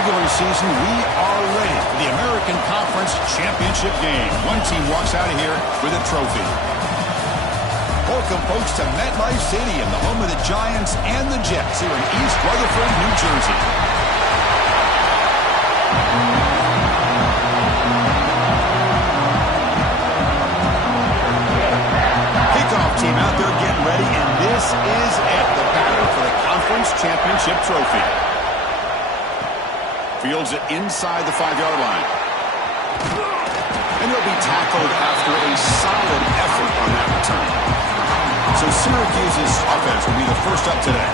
regular season, we are ready for the American Conference Championship game. One team walks out of here with a trophy. Welcome, folks, to MetLife Stadium, the home of the Giants and the Jets here in East Rutherford, New Jersey. Kickoff team out there getting ready, and this is it, the battle for the Conference Championship trophy. Fields it inside the 5-yard line. And he'll be tackled after a solid effort on that return. So Syracuse's offense will be the first up today.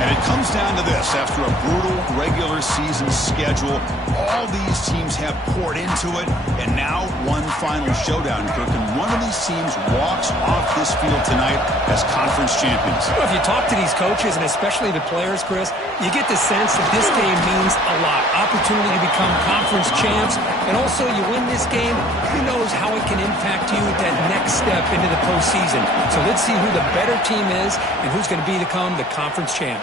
And it comes down to this. After a brutal regular season schedule, all these teams have poured into it. And now one final showdown, Kirk. And one of these teams walks off this field tonight as conference champions. Well, if you talk to these coaches, and especially the players, Chris, you get the sense that this game means a lot. Opportunity to become conference champs. And also, you win this game, who knows how it can impact you at that next step into the postseason. So let's see who the better team is and who's going to become the conference champ.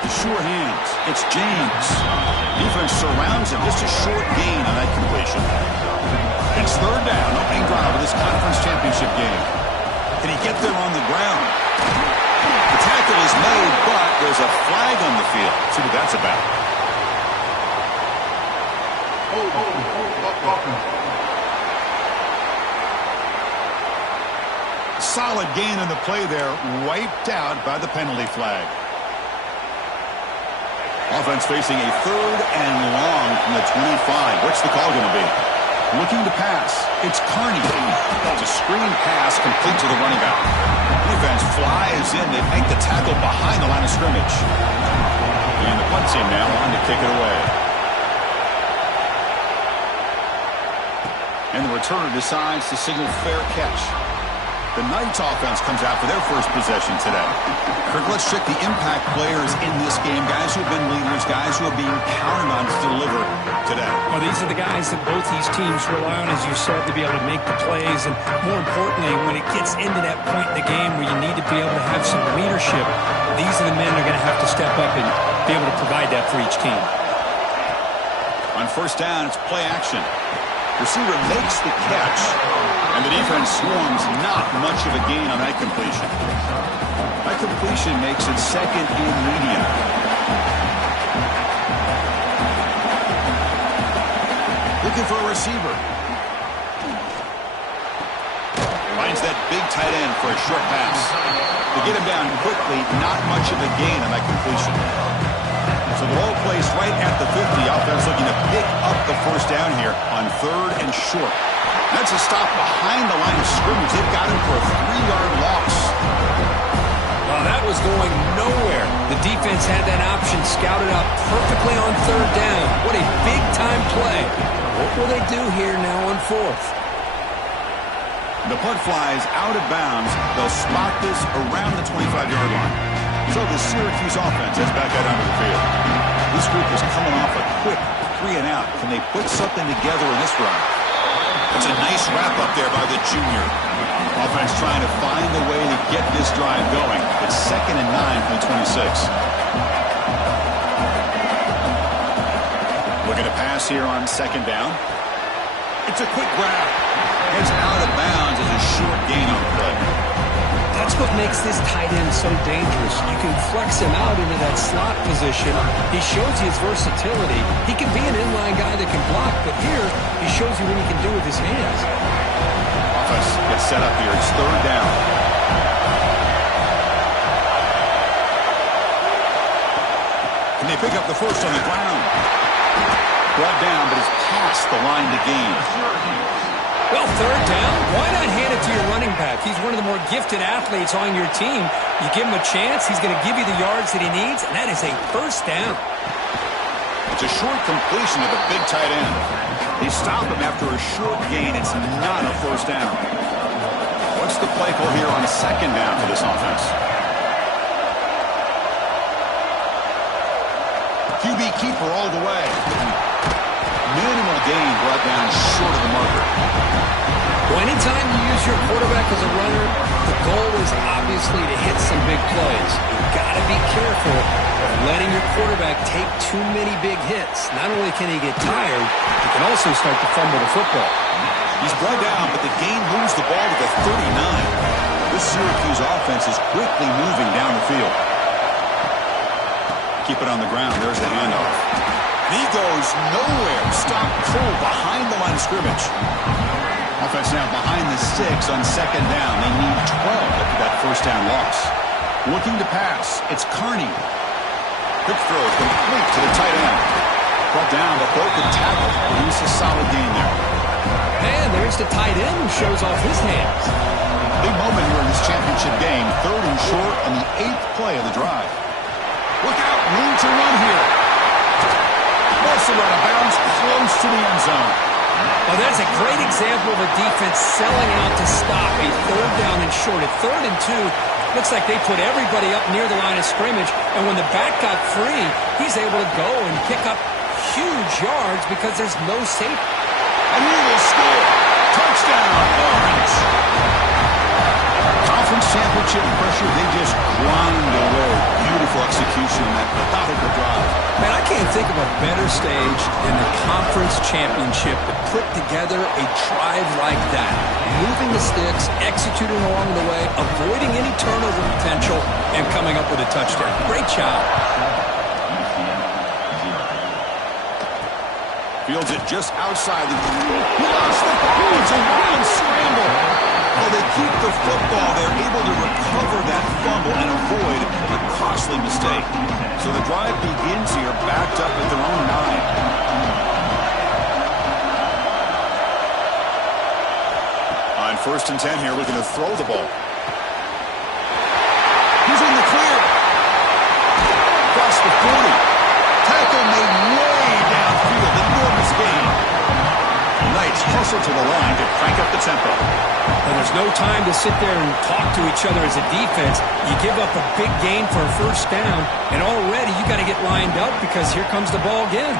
The sure hands. It's James. Defense surrounds him. Just a short gain on that completion. It's third down. Opening drive of this conference championship game. Can he get there on the ground? The tackle is made, but there's a flag on the field. See what that's about. Solid gain on the play there, wiped out by the penalty flag. Offense facing a third and long from the 25. What's the call going to be? Looking to pass. It's Carney. It's a screen pass complete to the running back. Defense flies in. They make the tackle behind the line of scrimmage. And the punt team now on to kick it away. And the returner decides to signal fair catch. The Knights offense comes out for their first possession today. Kirk, let's check the impact players in this game. Guys who have been leaders, guys who are being counted on to deliver today. Well, these are the guys that both these teams rely on, as you said, to be able to make the plays. And more importantly, when it gets into that point in the game where you need to be able to have some leadership, these are the men that are going to have to step up and be able to provide that for each team. On first down, it's play action. Receiver makes the catch, and the defense swarms. Not much of a gain on that completion. That completion makes it second and medium. Looking for a receiver. Finds that big tight end for a short pass. To get him down quickly, not much of a gain on that completion. So the ball placed right at the 50. Offense looking to pick up the first down here on third and short. That's a stop behind the line of scrimmage. They've got him for a 3-yard loss. Well, that was going nowhere. The defense had that option scouted up perfectly on third down. What a big-time play. What will they do here now on fourth? The punt flies out of bounds. They'll spot this around the 25-yard line. So the Syracuse offense is back out onto the field. This group is coming off a quick 3-and-out. Can they put something together in this drive? That's a nice wrap-up there by the junior. Offense trying to find a way to get this drive going. It's 2nd and 9 from the 26. Looking to pass here on second down. It's a quick grab. It's out of bounds as a short gain on the play. That's what makes this tight end so dangerous. You can flex him out into that slot position. He shows you his versatility. He can be an inline guy that can block, but here he shows you what he can do with his hands. Offense gets set up here. It's third down. Can they pick up the first on the ground? Brought down, but it's past the line to gain. Well, third down, why not hand it to your running back? He's one of the more gifted athletes on your team. You give him a chance, he's going to give you the yards that he needs, and that is a first down. It's a short completion to the big tight end. They stop him after a short gain. It's not a first down. What's the play call here on second down for this offense? QB keeper all the way. Minimal gain brought down short of the marker. Well, anytime you use your quarterback as a runner, the goal is obviously to hit some big plays. You've got to be careful of letting your quarterback take too many big hits. Not only can he get tired, he can also start to fumble the football. He's brought down, but the game moves the ball to the 39. This Syracuse offense is quickly moving down the field. Keep it on the ground. There's the handoff. And he goes nowhere. Stop cold behind the line of scrimmage. Offense now behind the 6 on second down. They need 12 after that first down loss. Looking to pass. It's Carney. Quick throw complete to the tight end. Brought down, but broke the tackle. Produce a solid gain there. And there's the tight end who shows off his hands. Big moment here in this championship game. 3rd and short on the 8th play of the drive. Look out, room to run here. Also out of bounds, close to the end zone. Well, that's a great example of a defense selling out to stop a 3rd down and short. At 3rd and 2, looks like they put everybody up near the line of scrimmage. And when the back got free, he's able to go and pick up huge yards because there's no safety. And he will score. Touchdown, Orange. Conference championship pressure, they just grind away. Beautiful execution in that methodical drive. Man, I can't think of a better stage in the conference championship to put together a drive like that. Moving the sticks, executing along the way, avoiding any turnover potential, and coming up with a touchdown. Great job. Fields it just outside. He lost the ball. It's a wild scramble. Well, they keep the football. They're able to recover that fumble and avoid a costly mistake. So the drive begins here backed up at their own 9. On 1st and 10 here, looking to throw the ball. He's in the clear. Across the 40. Tackle made way downfield. Enormous gain. The Knights hustle to the line to crank up the tempo. Well, there's no time to sit there and talk to each other as a defense. You give up a big gain for a 1st down, and already you got to get lined up because here comes the ball again.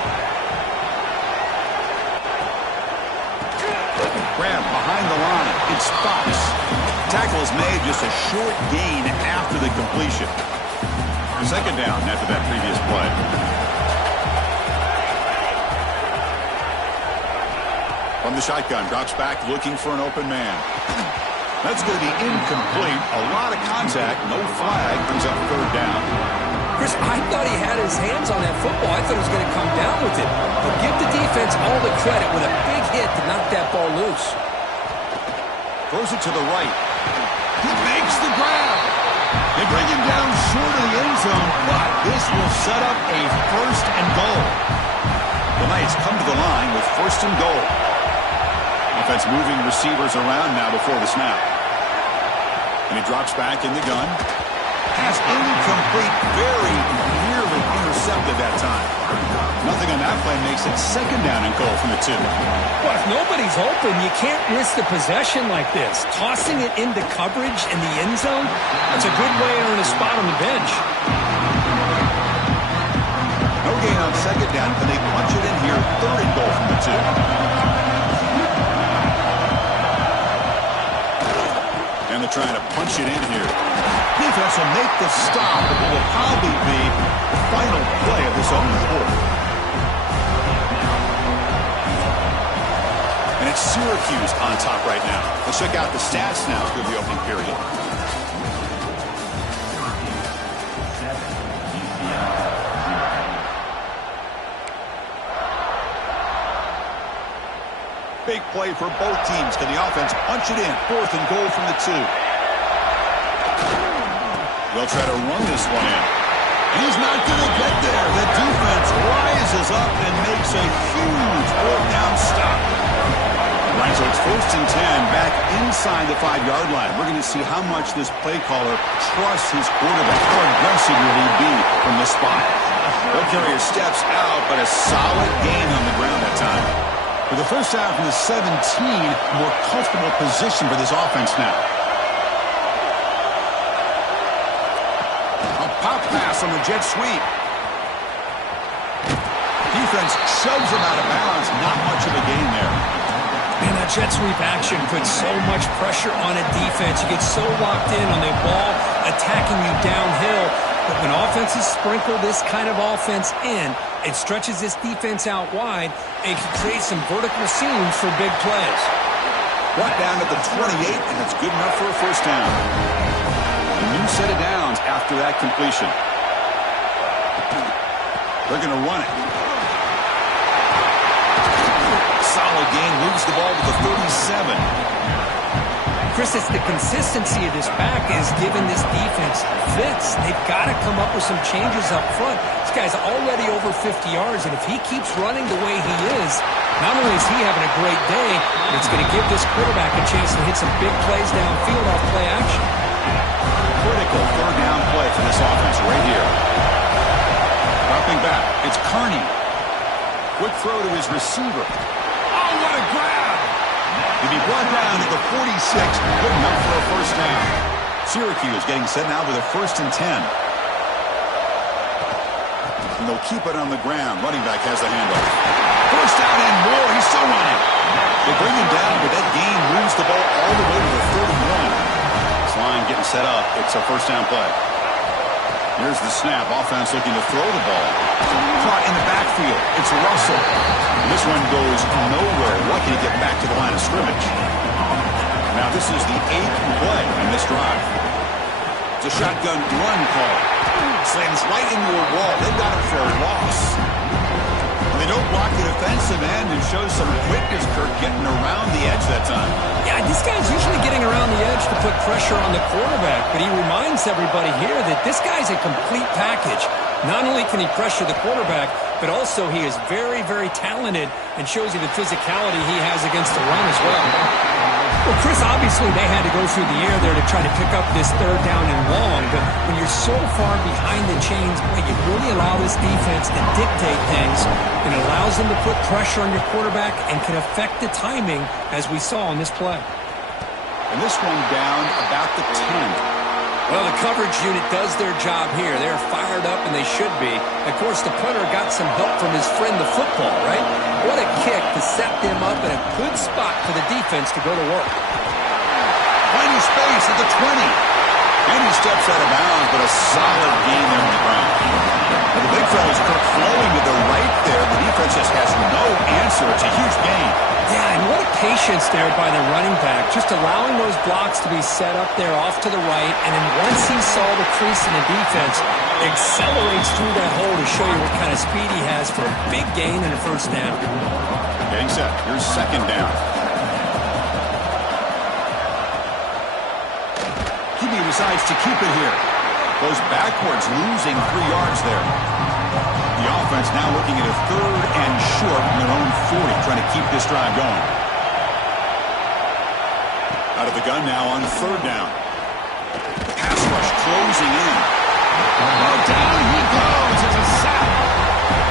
Grab behind the line. It's Fox. Tackle is made, just a short gain after the completion. 2nd down after that previous play. From the shotgun, drops back, looking for an open man. That's going to be incomplete. A lot of contact, no flag, brings up 3rd down. Chris, I thought he had his hands on that football. I thought he was going to come down with it. But give the defense all the credit with a big hit to knock that ball loose. Throws it to the right. He makes the grab. They bring him down short of the end zone, but this will set up a 1st and goal. The Knights come to the line with 1st and goal. Offense moving receivers around now before the snap. And he drops back in the gun. Pass incomplete, very nearly intercepted that time. Nothing on that play makes it 2nd down and goal from the 2. Well, if nobody's open, you can't risk the possession like this. Tossing it into coverage in the end zone, that's a good way to earn a spot on the bench. No gain on 2nd down, and they punch it in here, 3rd and goal from the 2. And they're trying to punch it in here. Defense will make the stop, but it will probably be the final play of this opening quarter. And it's Syracuse on top right now. Let's check out the stats now through the opening period. Big play for both teams. Can the offense punch it in? 4th and goal from the 2. They'll try to run this one in. He's not going to get there. The defense rises up and makes a huge 4th down stop. Right, so it's 1st and 10 back inside the 5-yard line. We're going to see how much this play caller trusts his quarterback. How aggressive will he be from this spot? They'll carry his steps out, but a solid gain on the ground that time. For the first down from the 17, more comfortable position for this offense now. A pop pass on the jet sweep. Defense shoves him out of bounds. Not much of a gain there. Man, that jet sweep action puts so much pressure on a defense. You get so locked in on the ball attacking you downhill. But when offenses sprinkle this kind of offense in, it stretches this defense out wide and can create some vertical seams for big plays. Brought down to the 28, and that's good enough for a first down. A new set of downs after that completion. They're going to run it. Solid gain, moves the ball to the 37. Chris, it's the consistency of this back is giving this defense fits. They've got to come up with some changes up front. This guy's already over 50 yards, and if he keeps running the way he is, not only is he having a great day, but it's going to give this quarterback a chance to hit some big plays downfield off play action. Critical third down play for this offense right here. Dropping back, it's Kearney. Quick throw to his receiver. Oh, what a grab! To be brought down to the 46, good enough for a first down. Syracuse getting set now with a 1st and 10. And they'll keep it on the ground. Running back has the handoff. First down and more. He's still running. They bring him down, but that gain moves the ball all the way to the 31. This line getting set up. It's a first down play. Here's the snap. Offense looking to throw the ball. Caught in the backfield. It's Russell. And this one goes nowhere. Lucky to get back to the line of scrimmage. Now this is the 8th play in this drive. It's a shotgun run call. Slams right into a wall. They've got him for a loss. They don't block the defensive end and show some quickness, Kirk, getting around the edge that time. Yeah, this guy's usually getting around the edge to put pressure on the quarterback, but he reminds everybody here that this guy's a complete package. Not only can he pressure the quarterback, but also he is very, very talented and shows you the physicality he has against the run as well. Well, Chris, obviously they had to go through the air there to try to pick up this third down and long, but when you're so far behind the chains, boy, you really allow this defense to dictate things. It allows them to put pressure on your quarterback and can affect the timing, as we saw on this play. And this one down about the 10. Well, the coverage unit does their job here. They're fired up, and they should be. Of course, the punter got some help from his friend, the football, right? What a kick to set them up in a good spot for the defense to go to work. Finding space at the 20. And he steps out of bounds, but a solid gain there on the ground. Now, the big fella's Kirk flowing to the right there. The defense just has no answer. It's a huge gain. Yeah, and what a patience there by the running back, just allowing those blocks to be set up there off to the right, and then once he saw the crease in the defense, accelerates through that hole to show you what kind of speed he has for a big gain and a first down. Getting set. Here's second down. QB decides to keep it here. Goes backwards, losing 3 yards there. The offense now looking at a 3rd and short from their own 40, trying to keep this drive going. Out of the gun now on 3rd down. Pass rush closing in. Oh, down he goes. It's a sack.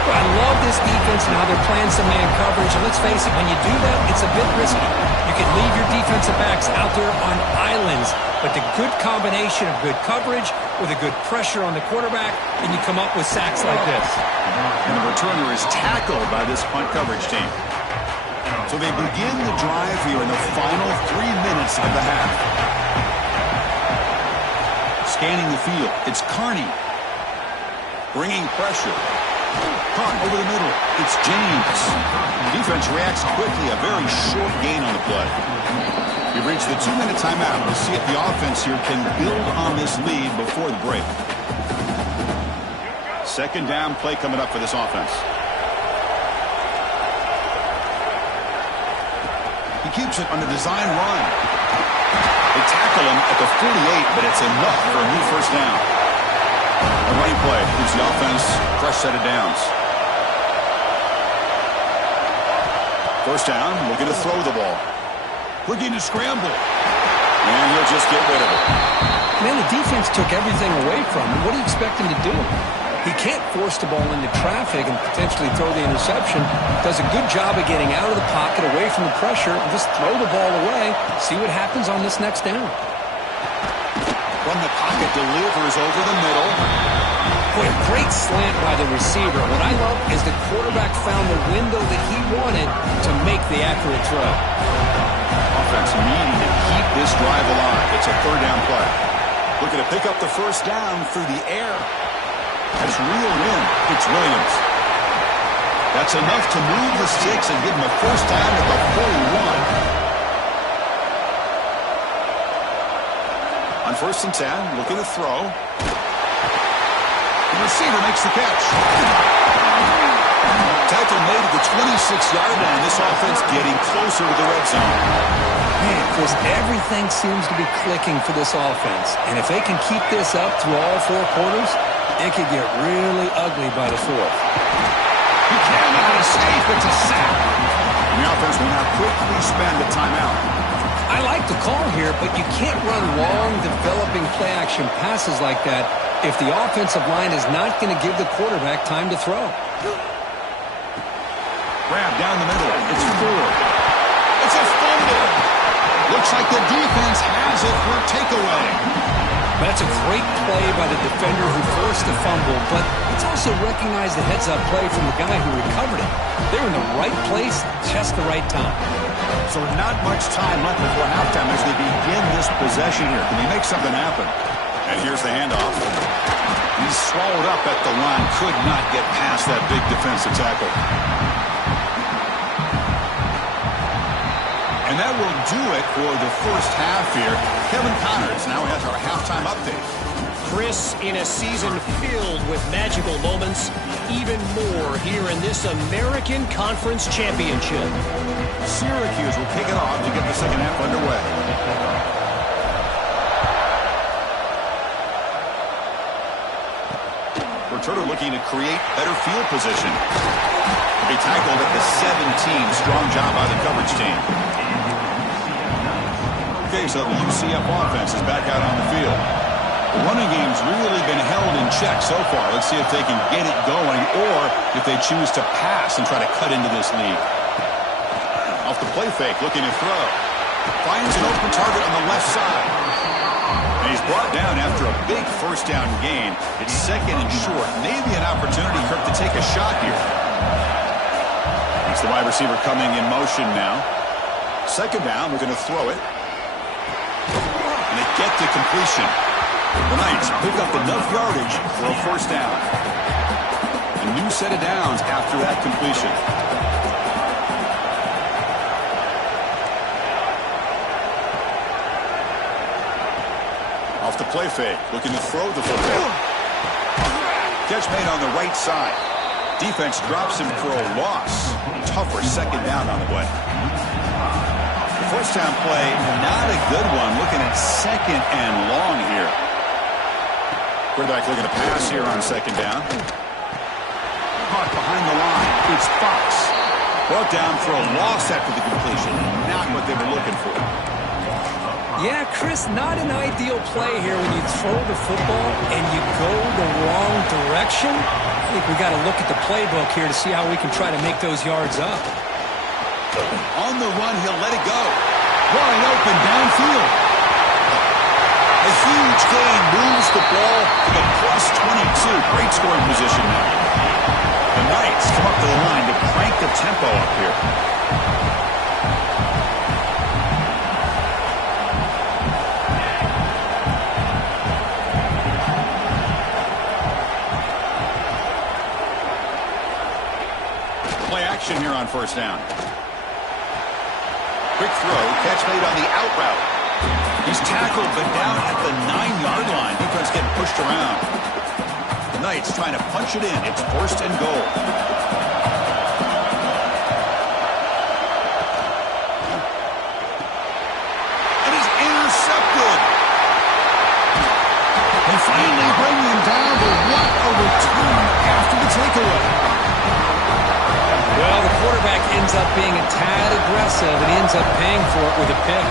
Well, I love this defense and how they're playing some man coverage. And let's face it, when you do that, it's a bit risky. You can leave your defensive backs out there on islands, but the good combination of good coverage with a good pressure on the quarterback, and you come up with sacks like this. And the returner is tackled by this punt coverage team. So they begin the drive here in the final 3 minutes of the half. Scanning the field, it's Kearney. Bringing pressure. Caught over the middle, it's James. The defense reacts quickly, a very short gain on the play. We've reached the 2-minute timeout. We'll see if the offense here can build on this lead before the break. Second down play coming up for this offense. He keeps it on the design run. They tackle him at the 48, but it's enough for a new first down. A running play gives the offense a fresh set of downs. First down, looking to throw the ball. Looking to scramble. And he'll just get rid of it. Man, the defense took everything away from him. What do you expect him to do? He can't force the ball into traffic and potentially throw the interception. Does a good job of getting out of the pocket, away from the pressure, and just throw the ball away. See what happens on this next down. From the pocket, delivers over the middle. Boy, a great slant by the receiver. What I love is the quarterback found the window that he wanted to make the accurate throw. Offense needing to keep this drive alive. It's a third down play. Looking to pick up the first down through the air. That's reeled in. It's Williams. That's enough to move the sticks and give him a first down at the 41. On 1st and 10, looking to throw. The receiver makes the catch. Tackle made at the 26-yard line. This offense getting closer to the red zone. Man, Chris, everything seems to be clicking for this offense. And if they can keep this up through all 4 quarters, it could get really ugly by the 4th. He cannot escape. It's a sack. And the offense will now quickly spend a timeout. I like the call here, but you can't run long, developing play-action passes like that if the offensive line is not going to give the quarterback time to throw. Grab down the middle. It's Ford. It's a fumble. Looks like the defense has it for a takeaway. That's a great play by the defender who forced the fumble, but it's also recognized the heads-up play from the guy who recovered it. They're in the right place, just the right time. So not much time left before halftime as they begin this possession here. Can they make something happen? And here's the handoff. He's swallowed up at the line. Could not get past that big defensive tackle. And that will do it for the first half here. Kevin Connors now has our halftime update. Chris, in a season filled with magical moments, even more here in this American Conference Championship. Syracuse will kick it off to get the second half underway. Returner looking to create better field position. They tackled at the 17. Strong job by the coverage team. Okay, so the UCF offense is back out on the field. The running game's really been held in check so far. Let's see if they can get it going or if they choose to pass and try to cut into this lead. Off the play fake, looking to throw. Finds an open target on the left side. And he's brought down after a big first down gain. It's second and short. Maybe an opportunity for him to take a shot here. It's the wide receiver coming in motion now. Second down, we're going to throw it. And they get to completion. The Knights pick up enough yardage for a first down. A new set of downs after that completion. Off the play fake, looking to throw the football. Catch made on the right side. Defense drops him for a loss. Tougher second down on the way. First down play, not a good one. Looking at second and long here. Quarterback looking to pass here on second down. Caught behind the line. It's Fox. Brought down for a loss after the completion. Not what they were looking for. Yeah, Chris, not an ideal play here when you throw the football and you go the wrong direction. I think we got to look at the playbook here to see how we can try to make those yards up. On the run, he'll let it go. Wide open downfield. A huge gain moves the ball to the +22. Great scoring position now. The Knights come up to the line to crank the tempo up here. Play action here on first down. Quick throw, catch made on the out route. He's tackled, but down at the 9-yard line. Defense getting pushed around. The Knights trying to punch it in. It's first and goal. And he's intercepted. They finally bring him down, but what a return after the takeaway. Well, the quarterback ends up being a tad aggressive, and he ends up paying for it with a pick.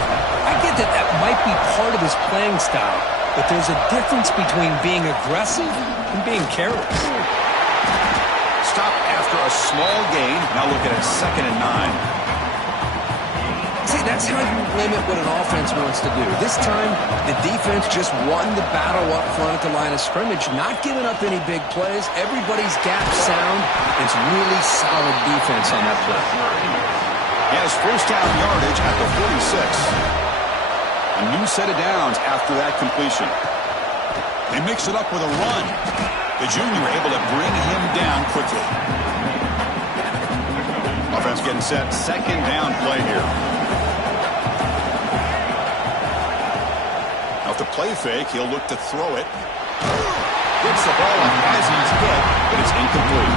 I get that that might be part of his playing style, but there's a difference between being aggressive and being careless. Stop after a small gain. Now looking at second and 9. See, that That's how you limit what an offense wants to do. This time, the defense just won the battle up front at the line of scrimmage, not giving up any big plays. Everybody's gap sound. It's really solid defense on that play. He has first down yardage at the 46. A new set of downs after that completion. They mix it up with a run. The junior able to bring him down quickly. Offense getting set. Second down play here. Off the play fake, he'll look to throw it. Gets the ball up as he's hit, but it's incomplete.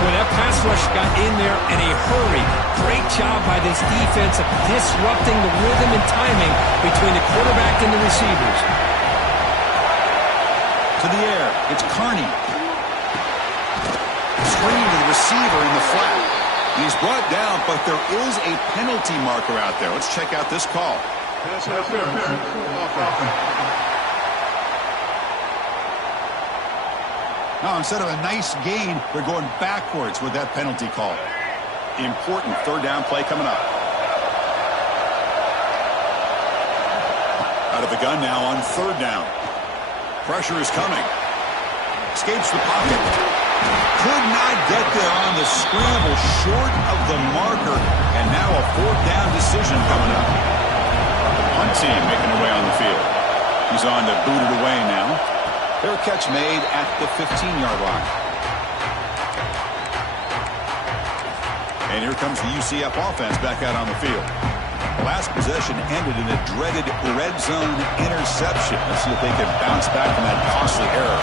Boy, that pass rush got in there in a hurry. Great job by this defense of disrupting the rhythm and timing between the quarterback and the receivers. To the air, it's Carney. Screen to the receiver in the flat. He's brought down, but there is a penalty marker out there. Let's check out this call. Now, instead of a nice gain, they're going backwards with that penalty call. Important third down play coming up. Out of the gun now on third down. Pressure is coming. Escapes the pocket. Could not get there on the scramble, short of the marker, and now a fourth down decision coming up. The punt team making their way on the field. He's on to boot it away now. Fair catch made at the 15-yard line. And here comes the UCF offense back out on the field. The last possession ended in a dreaded red zone interception. Let's see if they can bounce back from that costly error.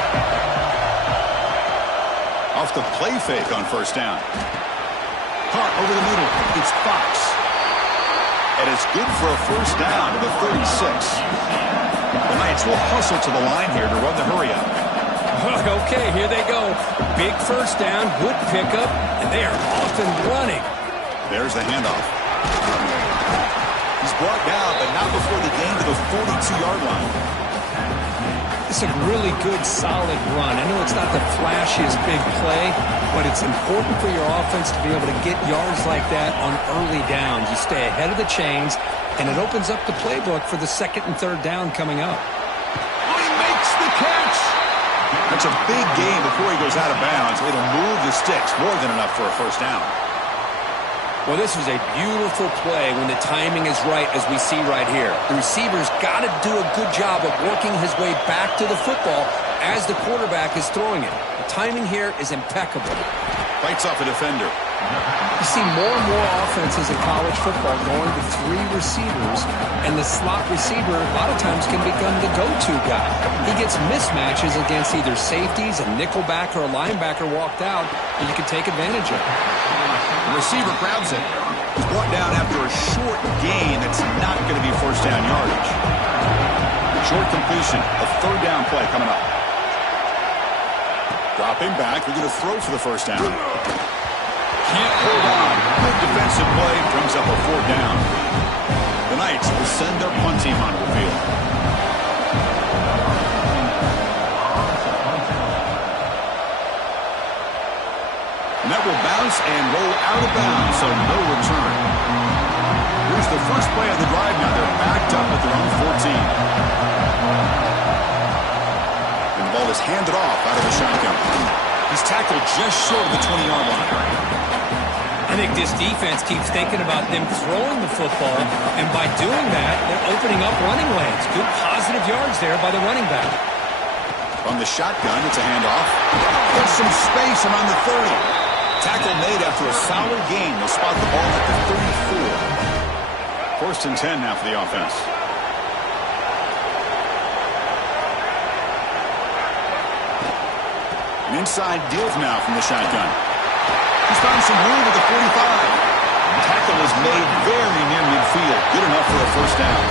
Off the play fake on first down. Caught over the middle. It's Fox. And it's good for a first down to the 36. The Knights will hustle to the line here to run the hurry up. Okay, here they go. Big first down, good pickup, and they are off and running. There's the handoff. He's brought down, but not before the gain to the 42-yard line. It's a really good, solid run. I know it's not the flashiest big play, but it's important for your offense to be able to get yards like that on early downs. You stay ahead of the chains, and it opens up the playbook for the second and third down coming up. He makes the catch. That's a big gain before he goes out of bounds. It'll move the sticks, more than enough for a first down. Well, this was a beautiful play when the timing is right, as we see right here. The receiver's got to do a good job of working his way back to the football as the quarterback is throwing it. The timing here is impeccable. Fights off a defender. You see more and more offenses in college football going to three receivers, and the slot receiver a lot of times can become the go-to guy. He gets mismatches against either safeties, a nickelback, or a linebacker walked out, and you can take advantage of it. The receiver grabs it. He's brought down after a short gain that's not going to be first down yardage. Short completion, a third down play coming up. Dropping back, they're going to throw for the first down. Can't hold on. Good defensive play, brings up a fourth down. The Knights will send their punt team onto the field. And that will bounce and roll out of bounds, so no return. Here's the first play of the drive now. They're backed up at their own 14. And the ball is handed off out of the shotgun. He's tackled just short of the 20-yard line. I think this defense keeps thinking about them throwing the football, and by doing that, they're opening up running lanes. Good positive yards there by the running back. From the shotgun, it's a handoff. There's some space around the 30. Tackle made after a solid gain. They'll spot the ball at the 34. First and 10 now for the offense. An inside deal now from the shotgun. He's found some room at the 45. Tackle is made very near midfield. Good enough for a first down.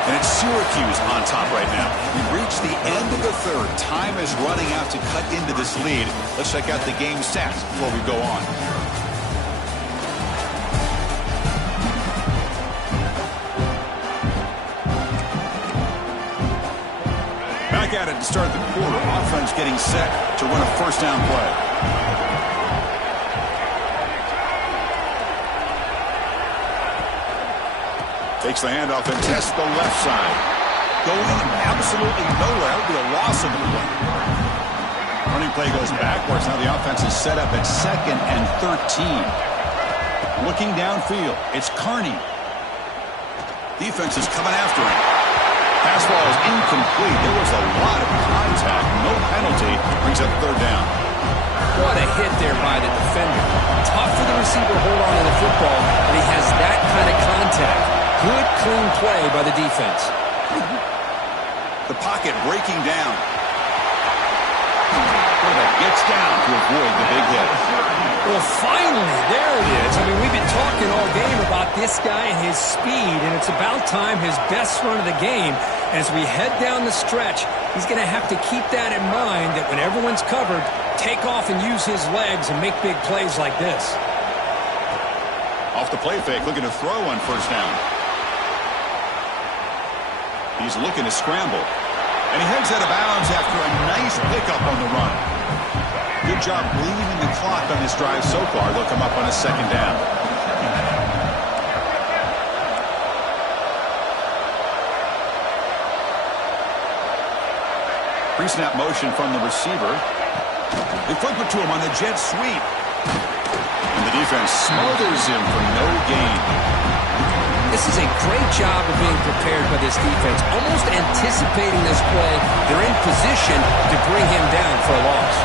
And it's Syracuse on top right now. We've reached the end of the third. Time is running out to cut into this lead. Let's check out the game stats before we go on. Back at it to start the quarter. Offense getting set to run a first down play. Takes the handoff and tests the left side. Going absolutely nowhere. That would be a loss of the play. Running play goes backwards. Now the offense is set up at 2nd and 13. Looking downfield. It's Carney. Defense is coming after him. Pass ball is incomplete. There was a lot of contact. No penalty. Brings up 3rd down. What a hit there by the defender. Tough for the receiver to hold on to the football, but he has that kind of contact. Good, clean play by the defense. The pocket breaking down. Quarterback gets down to avoid the big hit. Well, finally, there it is. I mean, we've been talking all game about this guy and his speed, and it's about time his best run of the game. And as we head down the stretch, he's going to have to keep that in mind, that when everyone's covered, take off and use his legs and make big plays like this. Off the play fake, looking to throw on 1st down. He's looking to scramble. And he heads out of bounds after a nice pickup on the run. Good job bleeding the clock on this drive so far. They'll come up on a 2nd down. Pre-snap motion from the receiver. They flip it to him on the jet sweep. And the defense smothers him for no gain. This is a great job of being prepared by this defense. Almost anticipating this play, they're in position to bring him down for a loss.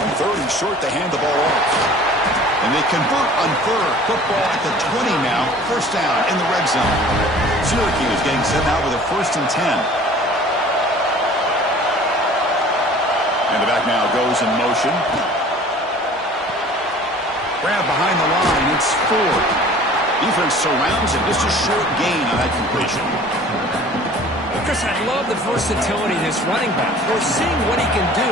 On 3rd and short, they hand the ball off. And they convert on 3rd. Football at the 20 now. 1st down in the red zone. Syracuse getting set now with a 1st and 10. And the back now goes in motion. Grab behind the line. It's Ford. Defense surrounds him. Just a short gain on that completion. Chris, I love the versatility of this running back. We're seeing what he can do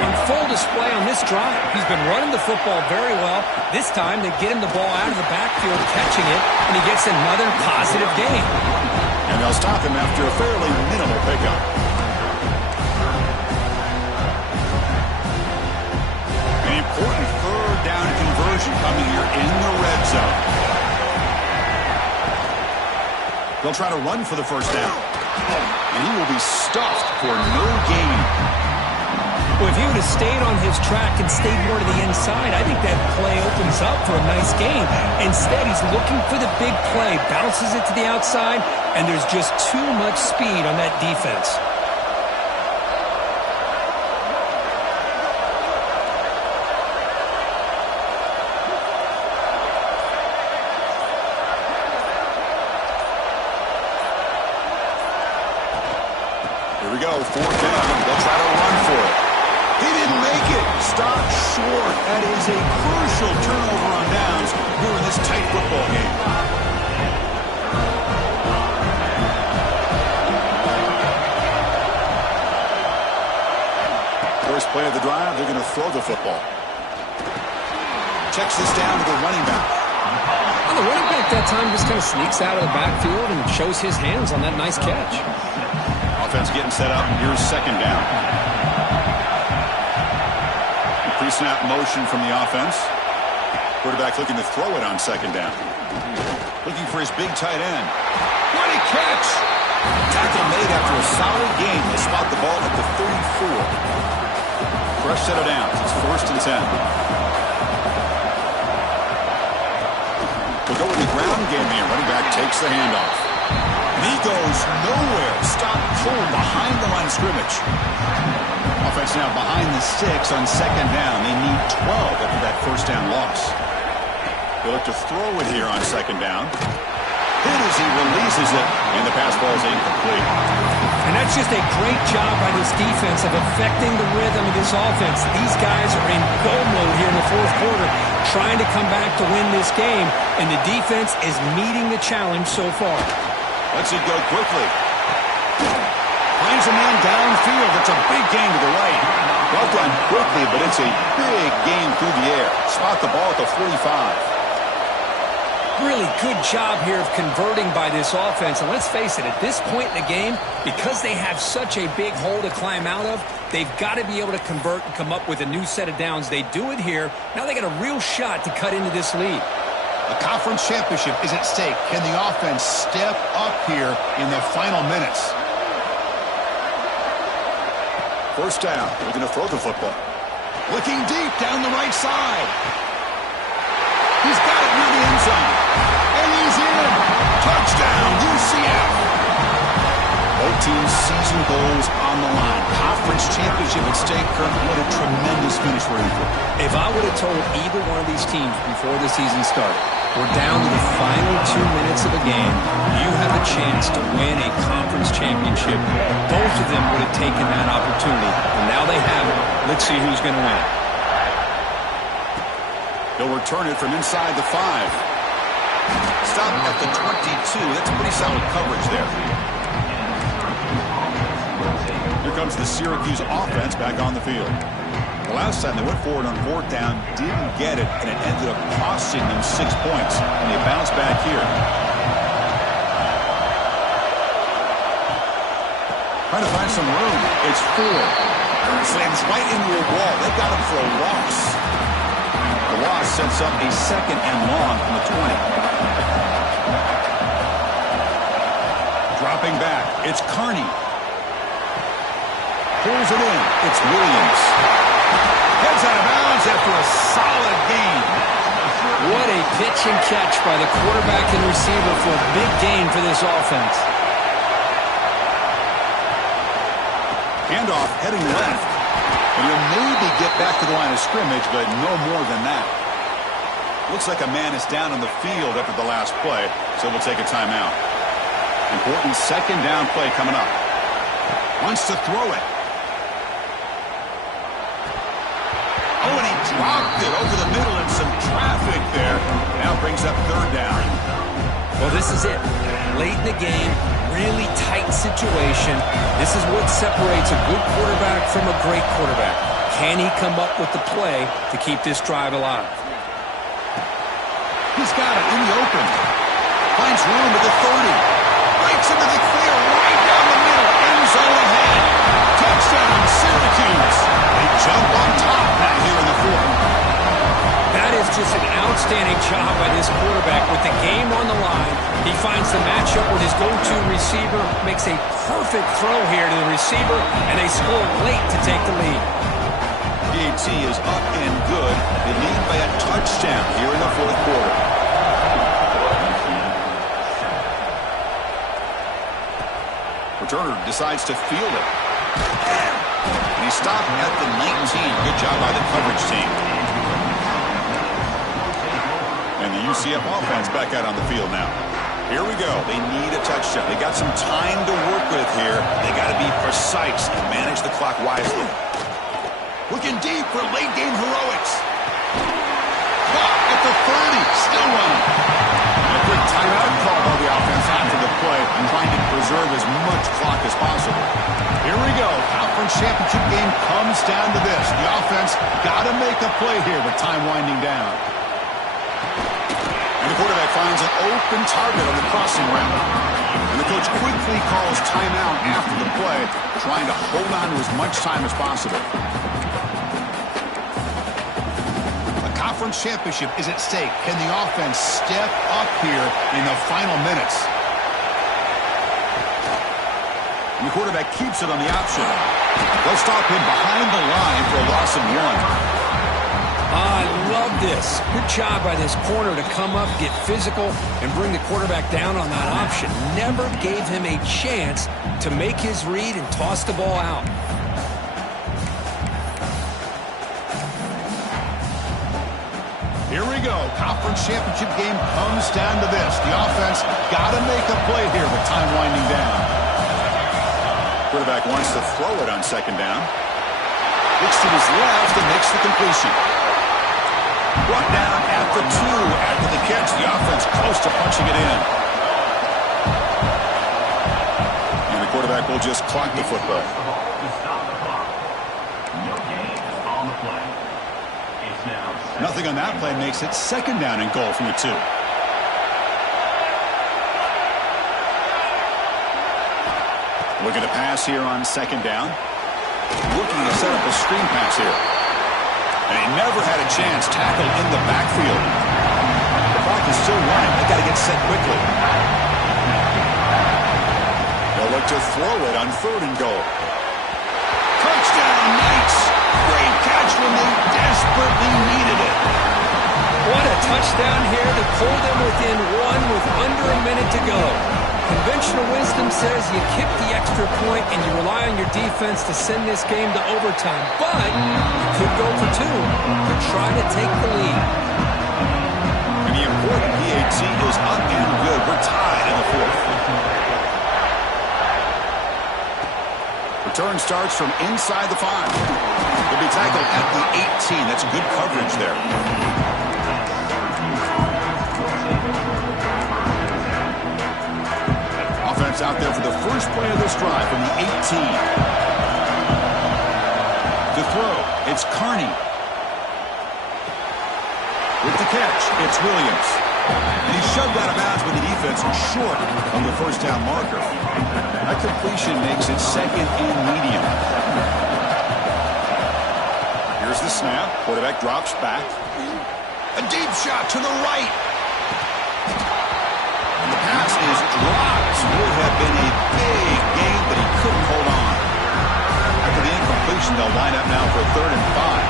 on full display on this drive. He's been running the football very well. This time, they get him the ball out of the backfield, catching it, and he gets another positive gain. And they'll stop him after a fairly minimal pickup. An important 3rd down conversion coming here in the red zone. They'll try to run for the 1st down. And he will be stuffed for no gain. Well, if he would have stayed on his track and stayed more to the inside, I think that play opens up for a nice gain. Instead, he's looking for the big play, bounces it to the outside, and there's just too much speed on that defense. Here we go, 4th down. They'll try to run for it. He didn't make it. Stopped short. That is a crucial turnover on downs here in this tight football game. First play of the drive, they're going to throw the football. Checks this down to the running back. And the running back that time just kind of sneaks out of the backfield and shows his hands on that nice catch. Offense getting set up. Here's 2nd down. Pre-snap motion from the offense. Quarterback looking to throw it on 2nd down. Looking for his big tight end. What a catch! Tackle made after a solid gain. They spot the ball at the 34. Fresh set of downs. It's 1st and 10. We'll go with the ground game here. Running back takes the handoff. And he goes nowhere. Stop cold behind the line of scrimmage. Offense now behind the 6 on 2nd down. They need 12 after that 1st down loss. They look to throw it here on 2nd down. Hit as he releases it, and the pass ball is incomplete. And that's just a great job by this defense of affecting the rhythm of this offense. These guys are in go mode here in the 4th quarter, trying to come back to win this game, and the defense is meeting the challenge so far. Lets it go quickly. Finds a man downfield. It's a big gain to the right. Well done quickly, but it's a big gain through the air. Spot the ball at the 45. Really good job here of converting by this offense. And let's face it, at this point in the game, because they have such a big hole to climb out of, they've got to be able to convert and come up with a new set of downs. They do it here. Now they got a real shot to cut into this lead. A conference championship is at stake. Can the offense step up here in the final minutes? First down. They're going to throw the football. Looking deep down the right side. He's got it near the end zone. And he's in. Touchdown, UCF. Both teams' season goals on the line. Conference championship at stake. Kirk, what a tremendous finish for Eagle. If I would have told either one of these teams before the season started, we're down to the final 2 minutes of the game, you have a chance to win a conference championship, both of them would have taken that opportunity. And now they have it. Let's see who's going to win. He'll return it from inside the 5. Stop at the 22. That's pretty solid coverage there. Here comes the Syracuse offense back on the field. The last time they went forward on 4th down, didn't get it, and it ended up costing them 6 points. And they bounce back here. Trying to find some room. It's 4. Slams right into a wall. They got him for a loss. The loss sets up a 2nd and long from the 20. Dropping back, it's Carney. Pulls it in, it's Williams. Heads out of bounds after a solid gain. What a pitch and catch by the quarterback and receiver for a big gain for this offense. Handoff heading left. And he'll maybe get back to the line of scrimmage, but no more than that. Looks like a man is down on the field after the last play, so we'll take a timeout. Important 2nd down play coming up. Wants to throw it. Oh, and he dropped it over the middle in some traffic there. Now brings up 3rd down. Well, this is it. Late in the game, really tight situation. This is what separates a good quarterback from a great quarterback. Can he come up with the play to keep this drive alive? He's got it in the open. Finds room at the 30. Breaks into the clear right down the middle. End zone ahead. Touchdown, Syracuse. They jump on top now here in the 4th. That is just an outstanding job by this quarterback with the game on the line. He finds the matchup with his go-to receiver, makes a perfect throw here to the receiver, and they score late to take the lead. PAT is up and good. They lead by a touchdown here in the 4th quarter. Returner decides to field it. And he stopped at the 19. Good job by the coverage team. And the UCF offense back out on the field now. Here we go. They need a touchdown. They got some time to work with here. They got to be precise and manage the clock wisely. Looking deep for late game heroics. Caught at the 30. Still running. A quick timeout call by the offense after the play and trying to preserve as much clock as possible. Here we go. Conference championship game comes down to this. The offense got to make a play here with time winding down. And the quarterback finds an open target on the crossing route. And the coach quickly calls timeout after the play, trying to hold on to as much time as possible. A conference championship is at stake. Can the offense step up here in the final minutes? And the quarterback keeps it on the option. They'll stop him behind the line for a loss of 1. I love this. Good job by this corner to come up, get physical, and bring the quarterback down on that option. Never gave him a chance to make his read and toss the ball out. Here we go. Conference championship game comes down to this. The offense got to make a play here with time winding down. Quarterback wants to throw it on 2nd down. Looks to his left and makes the completion. Brought down at the 2 after the catch. The offense close to punching it in. And the quarterback will just clock the football. Nothing on that play makes it 2nd down and goal from the 2. Looking to pass here on second down. Looking to set up a screen pass here. And he never had a chance. Tackled in the backfield. The clock is still running. They got to get set quickly. They'll look to throw it on 3rd and goal. Touchdown, Knights. Great catch when they desperately needed it. What a touchdown here to pull them within one with under a minute to go. Conventional wisdom says you kick the extra point and you rely on your defense to send this game to overtime. But you could go for 2 to try to take the lead. And the important PAT is up and good. We're tied in the 4th. Return starts from inside the 5. He'll be tackled at the 18. That's good coverage there. Offense out there for the first play of this drive from the 18. To throw, it's Carney. With the catch, it's Williams. And he's shoved out of bounds with the defense short on the first down marker. That completion makes it 2nd and medium. Here's the snap. Quarterback drops back. A deep shot to the right. And the pass is dropped. Would have been a big gain, but he couldn't hold on. After the incompletion, they'll line up now for 3rd and 5.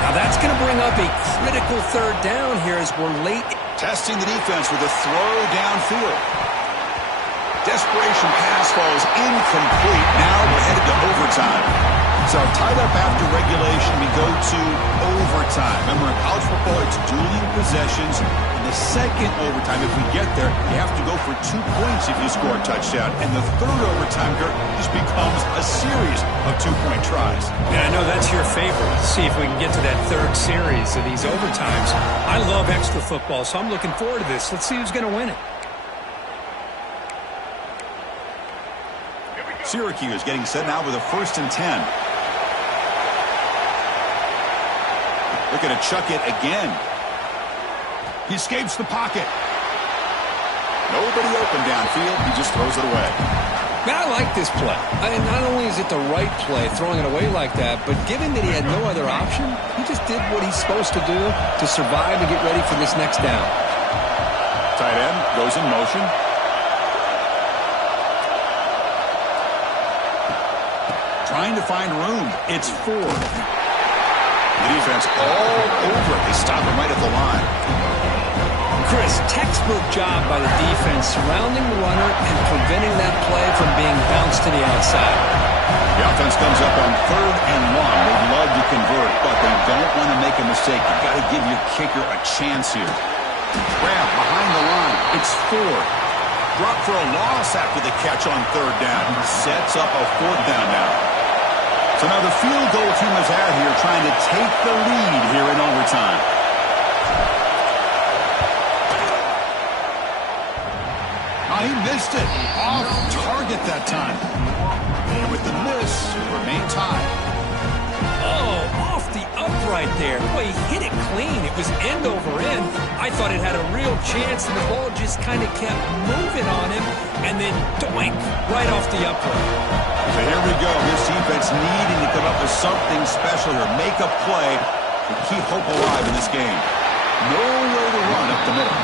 Now that's going to bring up a critical 3rd down here as we're late. Testing the defense with a throw downfield. Desperation pass falls incomplete. Now we're headed to overtime. So tied up after regulation, we go to overtime. Remember, in college football, it's dueling possessions. In the 2nd overtime, if we get there, you have to go for 2 points if you score a touchdown. And the 3rd overtime, just becomes a series of 2-point tries. And I know that's your favorite. Let's see if we can get to that 3rd series of these overtimes. I love extra football, so I'm looking forward to this. Let's see who's going to win it. Syracuse getting set now with a 1st and 10. Looking to chuck it again. He escapes the pocket. Nobody open downfield. He just throws it away. Man, I like this play. Not only is it the right play, throwing it away like that, but given that he had no other option, he just did what he's supposed to do to survive and get ready for this next down. Tight end goes in motion. Trying to find room. It's 4. The defense all over it. They stop him right at the line. Chris, textbook job by the defense surrounding the runner and preventing that play from being bounced to the outside. The offense comes up on 3rd and 1. They'd love to convert, but they don't want to make a mistake. You've got to give your kicker a chance here. Grab behind the line. It's 4. Drop for a loss after the catch on 3rd down. He sets up a 4th down now. So now the field goal team is out here trying to take the lead here in overtime. Oh, he missed it. Off target that time. And with the miss, remain tied. Oh, off the upright there. Boy, he hit it clean. It was end over end. I thought it had a real chance, and the ball just kind of kept moving on him, and then doink, right off the upright. So here we go. This defense needing to come up with something special here. Make a play to keep hope alive in this game. Nowhere to run up the middle.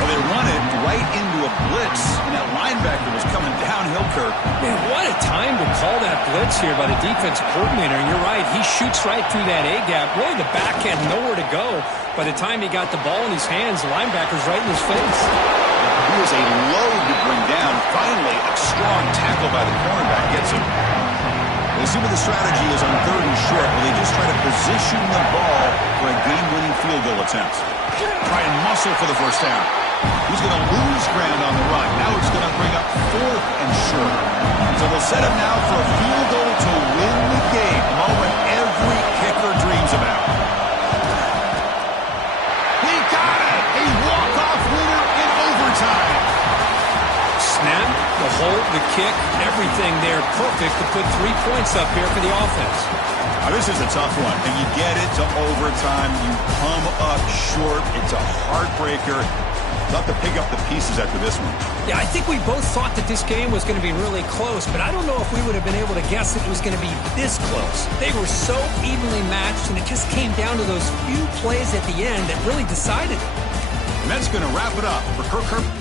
Well, they run it right into a blitz, and that linebacker was coming downhill, Kirk. Man, what a time to call that blitz here by the defensive coordinator. And you're right, he shoots right through that A-gap. Really, the back had nowhere to go. By the time he got the ball in his hands, the linebacker's right in his face. He was a load to bring down. Finally, a strong tackle by the cornerback gets him. We'll see what the strategy is on 3rd and short, where they just try to position the ball for a game-winning field goal attempt. Try and muscle for the first down. He's going to lose ground on the run. Now it's going to bring up 4th and short. So they'll set him now for a field goal to win the game. A moment every kicker dreams about. He got it! A walk-off winner in overtime. Snap, the hold, the kick, everything there perfect to put 3 points up here for the offense. Now, this is a tough one. And you get it to overtime. You come up short. It's a heartbreaker. They'll have to pick up the pieces after this one. Yeah, I think we both thought that this game was going to be really close, but I don't know if we would have been able to guess it was going to be this close. They were so evenly matched, and it just came down to those few plays at the end that really decided it. And that's going to wrap it up for Kirk.